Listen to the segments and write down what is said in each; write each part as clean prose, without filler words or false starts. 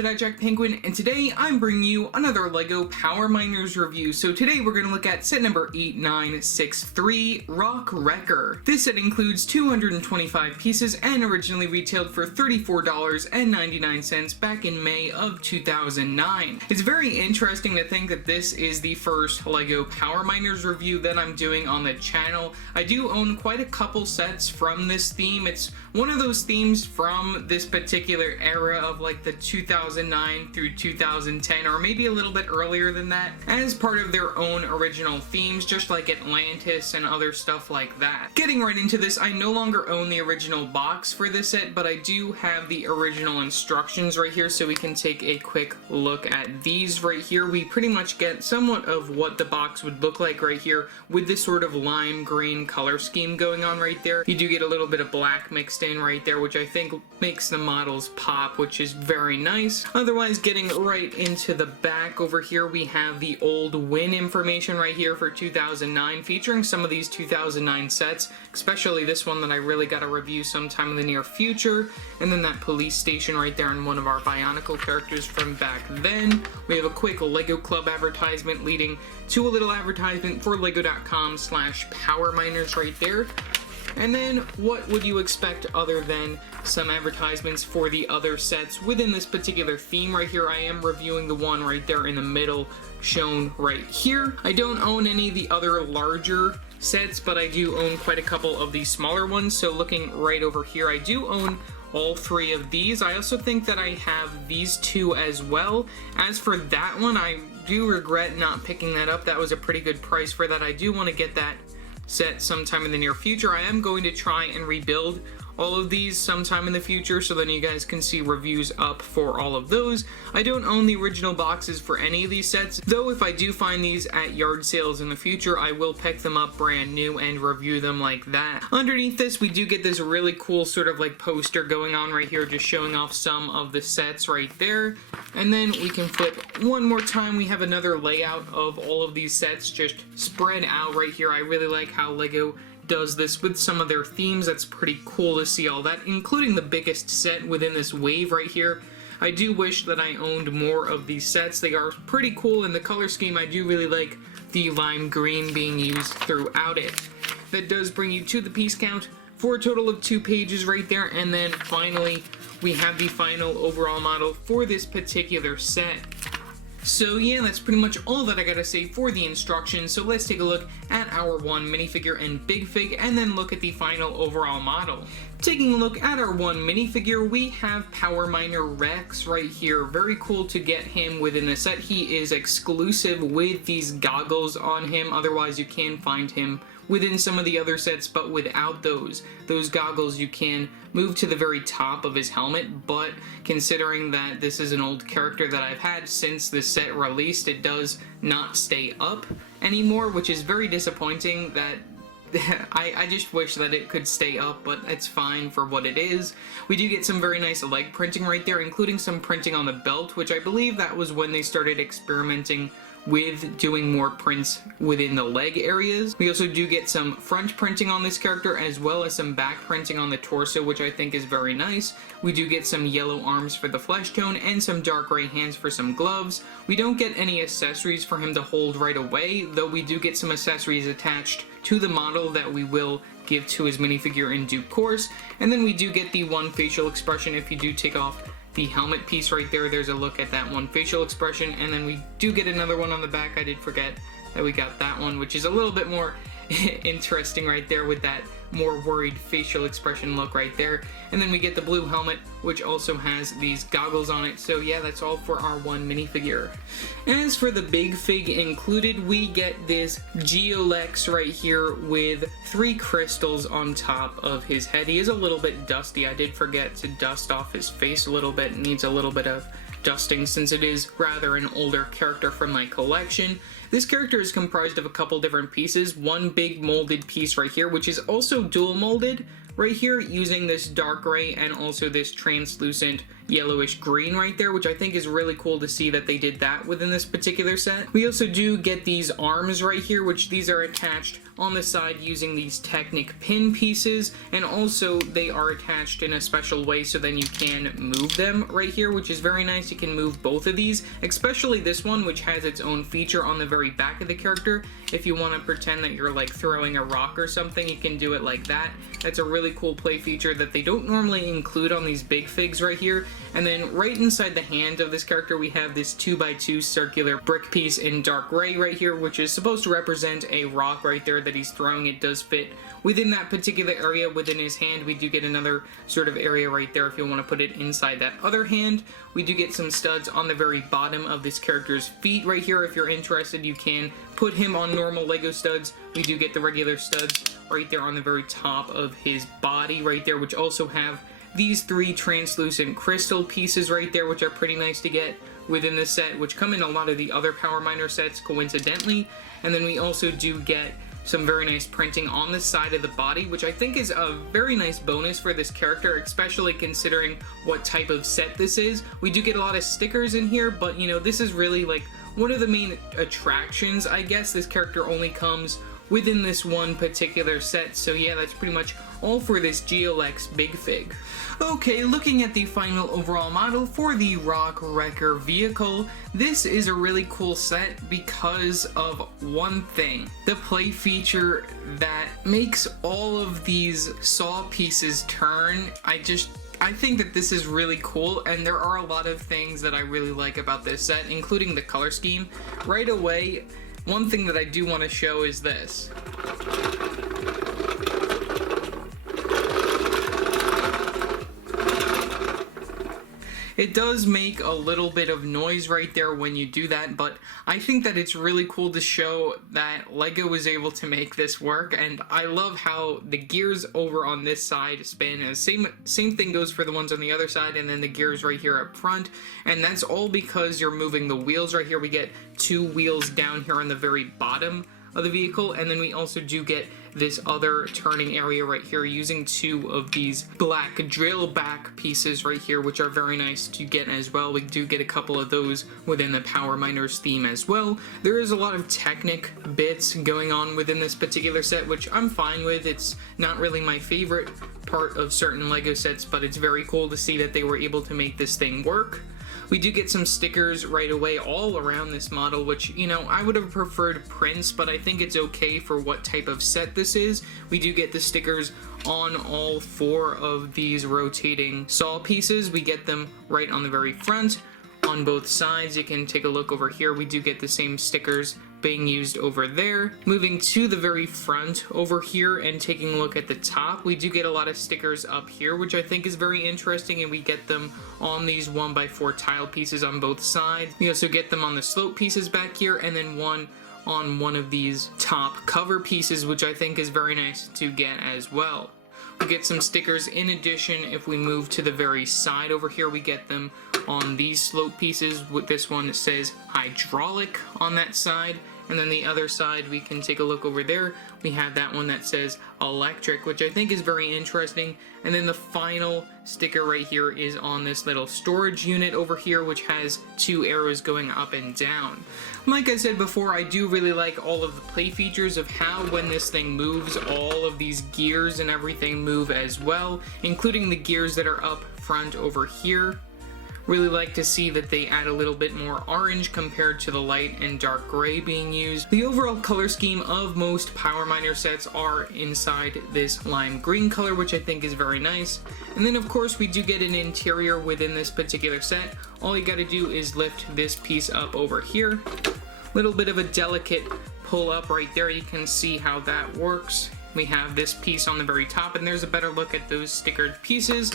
Jedi Jack Penguin, and today I'm bringing you another LEGO Power Miners review. So today we're going to look at set number 8963, Rock Wrecker. This set includes 225 pieces and originally retailed for $34.99 back in May of 2009. It's very interesting to think that this is the first LEGO Power Miners review that I'm doing on the channel. I do own quite a couple sets from this theme. It's one of those themes from this particular era of like the 2009 through 2010, or maybe a little bit earlier than that, as part of their own original themes, just like Atlantis and other stuff like that. Getting right into this, I no longer own the original box for this set, but I do have the original instructions right here, so we can take a quick look at these right here. We pretty much get somewhat of what the box would look like right here, with this sort of lime green color scheme going on right there. You do get a little bit of black mixed in right there, which I think makes the models pop, which is very nice. Otherwise, getting right into the back over here, we have the old win information right here for 2009, featuring some of these 2009 sets, especially this one that I really got to review sometime in the near future. And then that police station right there, and one of our Bionicle characters from back then. We have a quick LEGO Club advertisement leading to a little advertisement for lego.com/Power Miners right there. And then, what would you expect other than some advertisements for the other sets within this particular theme right here? I am reviewing the one right there in the middle, shown right here. I don't own any of the other larger sets, but I do own quite a couple of the smaller ones. So looking right over here, I do own all three of these. I also think that I have these two as well. As for that one, I do regret not picking that up. That was a pretty good price for that. I do want to get that set sometime in the near future. I am going to try and rebuild all of these sometime in the future, so then you guys can see reviews up for all of those. I don't own the original boxes for any of these sets, though if I do find these at yard sales in the future, I will pick them up brand new and review them like that. Underneath this, we do get this really cool sort of like poster going on right here, just showing off some of the sets right there. And then we can flip one more time. We have another layout of all of these sets just spread out right here. I really like how LEGO does this with some of their themes. That's pretty cool to see all that, including the biggest set within this wave right here. I do wish that I owned more of these sets. They are pretty cool, and the color scheme, I do really like the lime green being used throughout it. That does bring you to the piece count for a total of 2 pages right there, and then finally we have the final overall model for this particular set. So yeah, that's pretty much all that I gotta say for the instructions, so let's take a look at our one minifigure and Bigfig, and then look at the final overall model. Taking a look at our one minifigure, we have Power Miner Rex right here. Very cool to get him within the set. He is exclusive with these goggles on him, otherwise you can find him within some of the other sets, but without those goggles you can move to the very top of his helmet. But considering that this is an old character that I've had since the set released, it does not stay up anymore, which is very disappointing. That I just wish that it could stay up, but it's fine for what it is. We do get some very nice leg printing right there, including some printing on the belt, which I believe that was when they started experimenting with doing more prints within the leg areas. We also do get some front printing on this character, as well as some back printing on the torso, which I think is very nice. We do get some yellow arms for the flesh tone, and some dark gray hands for some gloves. We don't get any accessories for him to hold right away, though we do get some accessories attached to the model that we will give to his minifigure in due course. And then we do get the one facial expression. If you do take off the helmet piece right there, there's a look at that one facial expression. And then we do get another one on the back. I did forget that we got that one, which is a little bit more interesting right there, with that more worried facial expression look right there. And then we get the blue helmet, which also has these goggles on it. So yeah, that's all for our one minifigure. As for the Bigfig included, we get this Geolex right here with 3 crystals on top of his head. He is a little bit dusty. I did forget to dust off his face a little bit. It needs a little bit of dusting since it is rather an older character from my collection. This character is comprised of a couple different pieces. One big molded piece right here, which is also dual molded, right here using this dark gray and also this translucent yellowish green right there, which I think is really cool to see that they did that within this particular set. We also do get these arms right here, which these are attached on the side using these Technic pin pieces, and also they are attached in a special way so then you can move them right here, which is very nice. You can move both of these, especially this one, which has its own feature on the very back of the character. If you want to pretend that you're like throwing a rock or something, you can do it like that. That's a really cool play feature that they don't normally include on these Bigfigs right here. And then right inside the hand of this character, we have this 2x2 circular brick piece in dark gray right here, which is supposed to represent a rock right there that he's throwing. It does fit within that particular area within his hand. We do get another sort of area right there if you want to put it inside that other hand. We do get some studs on the very bottom of this character's feet right here. If you're interested, you can put him on normal Lego studs. We do get the regular studs right there on the very top of his body right there, which also have these 3 translucent crystal pieces right there, which are pretty nice to get within this set, which come in a lot of the other Power Miner sets coincidentally. And then we also do get some very nice printing on the side of the body, which I think is a very nice bonus for this character, especially considering what type of set this is. We do get a lot of stickers in here, but you know, this is really like one of the main attractions, I guess. This character only comes within this one particular set, so yeah, that's pretty much all for this GLX Bigfig. Okay, looking at the final overall model for the Rock Wrecker vehicle, this is a really cool set because of one thing. The play feature that makes all of these saw pieces turn. I think that this is really cool, and there are a lot of things that I really like about this set, including the color scheme. Right away, one thing that I do want to show is this. It does make a little bit of noise right there when you do that, but I think that it's really cool to show that LEGO was able to make this work, and I love how the gears over on this side spin. Same thing goes for the ones on the other side, and then the gears right here up front, and that's all because you're moving the wheels right here. We get 2 wheels down here on the very bottom of the vehicle, and then we also do get this other turning area right here using 2 of these black drill back pieces right here, which are very nice to get as well. We do get a couple of those within the Power Miners theme as well. There is a lot of Technic bits going on within this particular set, which I'm fine with. It's not really my favorite part of certain LEGO sets, but it's very cool to see that they were able to make this thing work. We do get some stickers right away all around this model, which, you know, I would have preferred prints, but I think it's okay for what type of set this is. We do get the stickers on all 4 of these rotating saw pieces. We get them right on the very front. On both sides, you can take a look over here. We do get the same stickers being used over there. Moving to the very front over here and taking a look at the top, we do get a lot of stickers up here, which I think is very interesting, and we get them on these 1x4 tile pieces on both sides. We also get them on the slope pieces back here, and then one on one of these top cover pieces, which I think is very nice to get as well. We get some stickers in addition. If we move to the very side over here, we get them on these slope pieces. With this one, it says hydraulic on that side, and then the other side, we can take a look over there. We have that one that says electric, which I think is very interesting. And then the final sticker right here is on this little storage unit over here, which has 2 arrows going up and down. Like I said before, I do really like all of the play features of how when this thing moves, all of these gears and everything move as well, including the gears that are up front over here. Really like to see that they add a little bit more orange compared to the light and dark gray being used. The overall color scheme of most Power Miner sets are inside this lime green color, which I think is very nice. And then of course we do get an interior within this particular set. All you gotta do is lift this piece up over here. Little bit of a delicate pull up right there. You can see how that works. We have this piece on the very top, and there's a better look at those stickered pieces.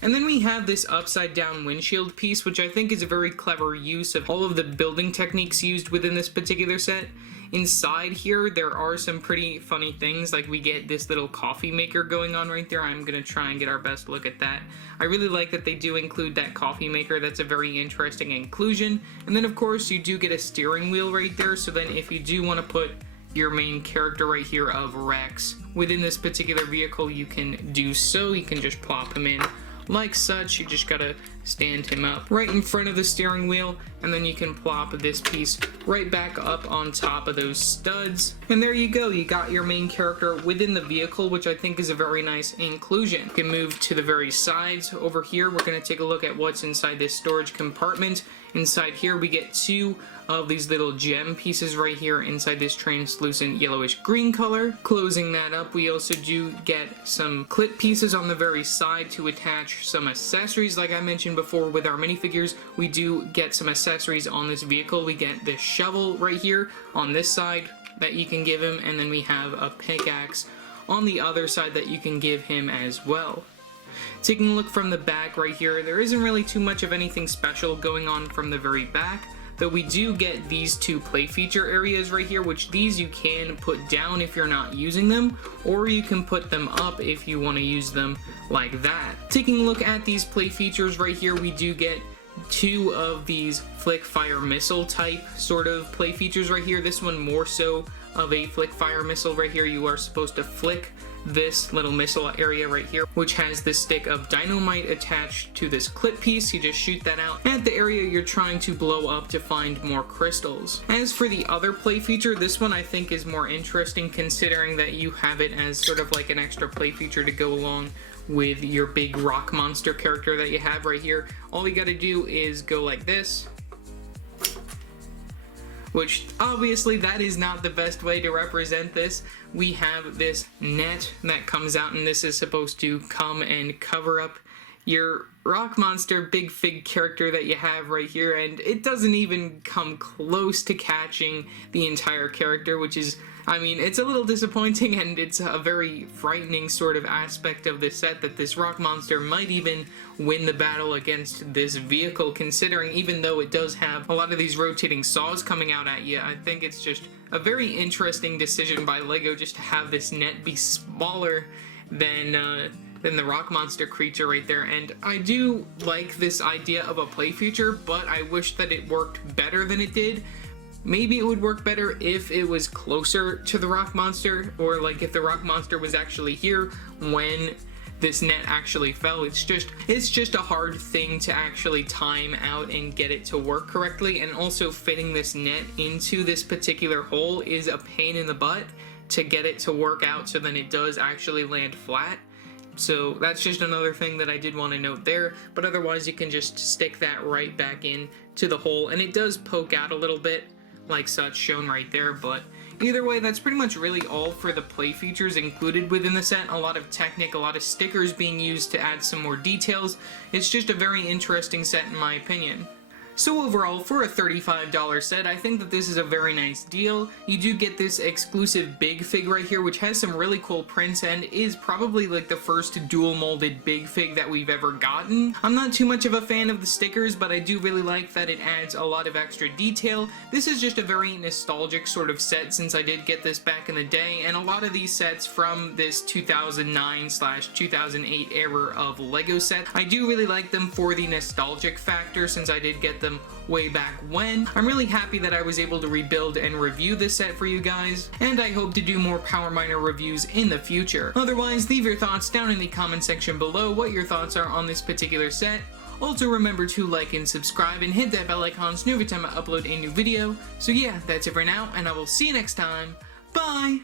And then we have this upside down windshield piece, which I think is a very clever use of all of the building techniques used within this particular set. Inside here, there are some pretty funny things, like we get this little coffee maker going on right there. I'm gonna try and get our best look at that. I really like that they do include that coffee maker. That's a very interesting inclusion. And then of course you do get a steering wheel right there, so then if you do want to put your main character right here of Rex. Within this particular vehicle, you can do so. You can just plop him in like such. You just gotta stand him up right in front of the steering wheel, and then you can plop this piece right back up on top of those studs. And there you go, you got your main character within the vehicle, which I think is a very nice inclusion. You can move to the very sides. Over here, we're gonna take a look at what's inside this storage compartment. Inside here, we get two of these little gem pieces right here inside this translucent yellowish green color. Closing that up, we also do get some clip pieces on the very side to attach some accessories. Like I mentioned before with our minifigures, we do get some accessories on this vehicle. We get this shovel right here on this side that you can give him, and then we have a pickaxe on the other side that you can give him as well. Taking a look from the back right here, there isn't really too much of anything special going on from the very back, though we do get these two play feature areas right here, which these you can put down if you're not using them, or you can put them up if you want to use them like that. Taking a look at these play features right here, we do get two of these flick fire missile type sort of play features right here. This one more so of a flick fire missile right here. You are supposed to flick this little missile area right here, which has this stick of dynamite attached to this clip piece. You just shoot that out at the area you're trying to blow up to find more crystals. As for the other play feature, this one I think is more interesting, considering that you have it as sort of like an extra play feature to go along with your big rock monster character that you have right here. All you gotta do is go like this, which obviously that is not the best way to represent this. We have this net that comes out, and this is supposed to come and cover up your rock monster Bigfig character that you have right here, and it doesn't even come close to catching the entire character, which is, I mean, it's a little disappointing, and it's a very frightening sort of aspect of this set that this rock monster might even win the battle against this vehicle, considering even though it does have a lot of these rotating saws coming out at you. I think it's just a very interesting decision by LEGO just to have this net be smaller than the rock monster creature right there. And I do like this idea of a play feature, but I wish that it worked better than it did. Maybe it would work better if it was closer to the rock monster, or like if the rock monster was actually here when this net actually fell. It's just a hard thing to actually time out and get it to work correctly, and also fitting this net into this particular hole is a pain in the butt to get it to work out so then it does actually land flat. So that's just another thing that I did want to note there, but otherwise you can just stick that right back in to the hole, and it does poke out a little bit like such, shown right there. But either way, that's pretty much really all for the play features included within the set. A lot of Technic, a lot of stickers being used to add some more details. It's just a very interesting set in my opinion. So overall, for a $35 set, I think that this is a very nice deal. You do get this exclusive Bigfig right here, which has some really cool prints and is probably like the first dual molded Bigfig that we've ever gotten. I'm not too much of a fan of the stickers, but I do really like that it adds a lot of extra detail. This is just a very nostalgic sort of set since I did get this back in the day, and a lot of these sets from this 2009/2008 era of LEGO set, I do really like them for the nostalgic factor since I did get them way back when. I'm really happy that I was able to rebuild and review this set for you guys, and I hope to do more Power Miner reviews in the future. Otherwise, leave your thoughts down in the comment section below what your thoughts are on this particular set. Also remember to like and subscribe and hit that bell icon so every time I upload a new video. So yeah, that's it for now, and I will see you next time. Bye!